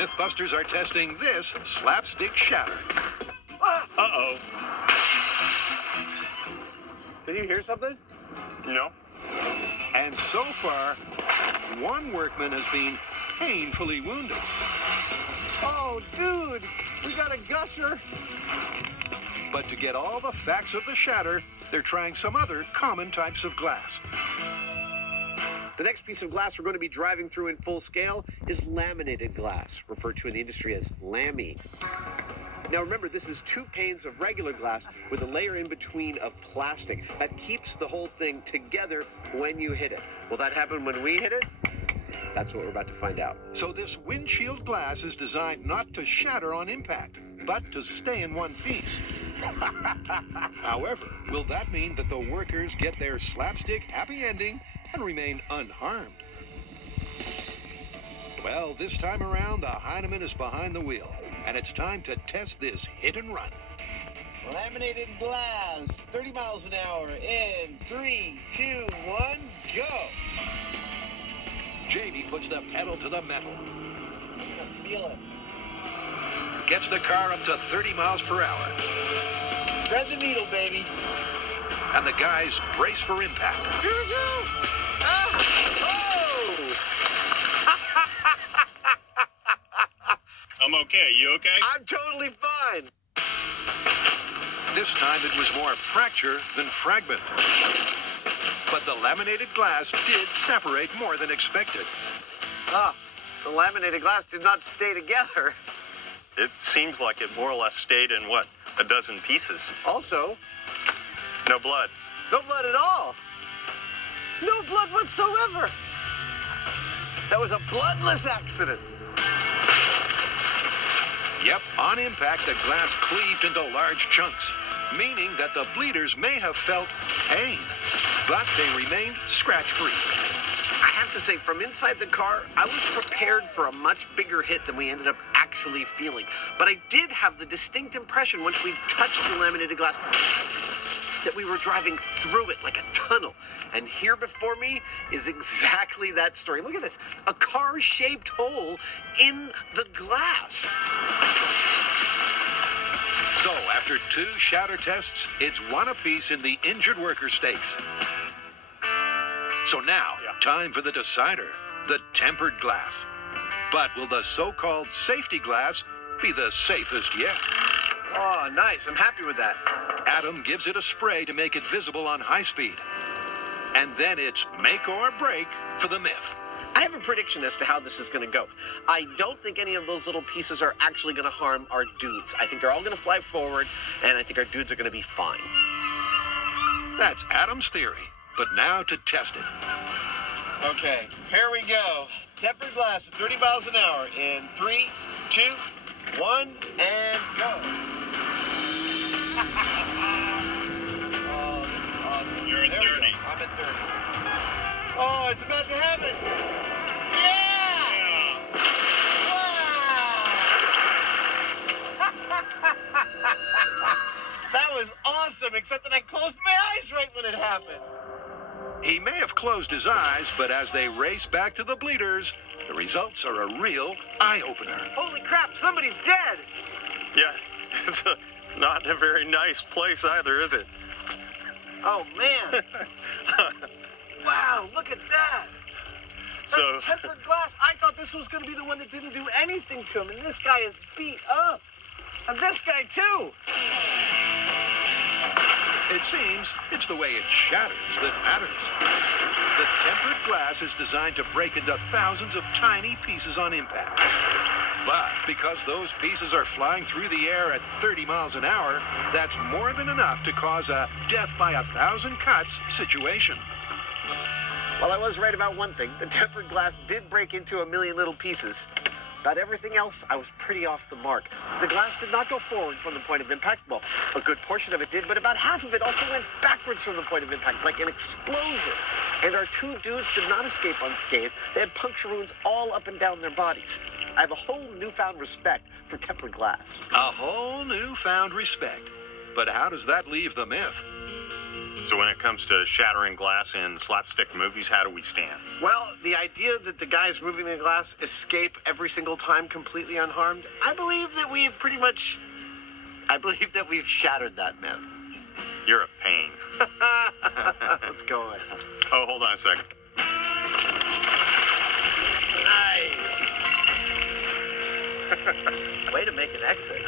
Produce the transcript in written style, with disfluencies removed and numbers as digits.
Mythbusters are testing this slapstick shatter. Uh-oh. Did you hear something? No. And so far, one workman has been painfully wounded. Oh, dude, we got a gusher. But to get all the facts of the shatter, they're trying some other common types of glass. The next piece of glass we're going to be driving through in full scale is laminated glass, referred to in the industry as lammy. Now remember, this is 2 panes of regular glass with a layer in between of plastic that keeps the whole thing together when you hit it. Will that happen when we hit it? That's what we're about to find out. So this windshield glass is designed not to shatter on impact, but to stay in one piece. However, will that mean that the workers get their slapstick happy ending and remain unharmed? Well, this time around, the Heineman is behind the wheel, and it's time to test this hit and run. Laminated glass, 30 miles an hour in 3, 2, 1, go. Jamie puts the pedal to the metal. Feel it. Gets the car up to 30 miles per hour. Thread the needle, baby. And the guys brace for impact. Here we go. Oh! I'm okay. You okay? I'm totally fine. This time it was more fracture than fragment. But the laminated glass did separate more than expected. The laminated glass did not stay together. It seems like it more or less stayed in, what, a dozen pieces? Also, No blood. no blood at all. No blood whatsoever. That was a bloodless accident. Yep, on impact, the glass cleaved into large chunks, meaning that the bleeders may have felt pain, but they remained scratch-free. I have to say, from inside the car, I was prepared for a much bigger hit than we ended up actually feeling. But I did have the distinct impression once we touched the laminated glass that we were driving through it like a tunnel. And here before me is exactly that story. Look at this, a car-shaped hole in the glass. So after 2 shatter tests, it's 1 apiece in the injured worker stakes. So now, time for the decider, the tempered glass. But will the so-called safety glass be the safest yet? Oh, nice, I'm happy with that. Adam gives it a spray to make it visible on high speed. And then it's make or break for the Myth. I have a prediction as to how this is going to go. I don't think any of those little pieces are actually going to harm our dudes. I think they're all going to fly forward, and I think our dudes are going to be fine. That's Adam's theory. But now to test it. Okay, here we go. Tempered glass at 30 miles an hour in 3, 2, 1, and go. Oh, this is awesome. You're at 30. I'm at 30. Oh, it's about to happen. Yeah! Wow! That was awesome, except that I closed my eyes right when it happened. He may have closed his eyes, but as they race back to the bleeders, the results are a real eye-opener. Holy crap, somebody's dead. Yeah, it's not a very nice place either, is it? Oh, man. Wow, look at that. So, That's tempered glass. I thought this was going to be the one that didn't do anything to him, and this guy is beat up. And this guy, too. It seems it's the way it shatters that matters. The tempered glass is designed to break into thousands of tiny pieces on impact. But because those pieces are flying through the air at 30 miles an hour, that's more than enough to cause a death by 1,000 cuts situation. Well, I was right about one thing. The tempered glass did break into a million little pieces. About everything else, I was pretty off the mark. The glass did not go forward from the point of impact. Well, a good portion of it did, but about half of it also went backwards from the point of impact, like an explosion. And our 2 dudes did not escape unscathed. They had puncture wounds all up and down their bodies. I have a whole newfound respect for tempered glass. A whole newfound respect. But how does that leave the Myth? So when it comes to shattering glass in slapstick movies, how do we stand? Well, the idea that the guys moving the glass escape every single time completely unharmed, I believe that we've shattered that myth. You're a pain. Let's go on. Oh, hold on a second. Nice. Way to make an exit.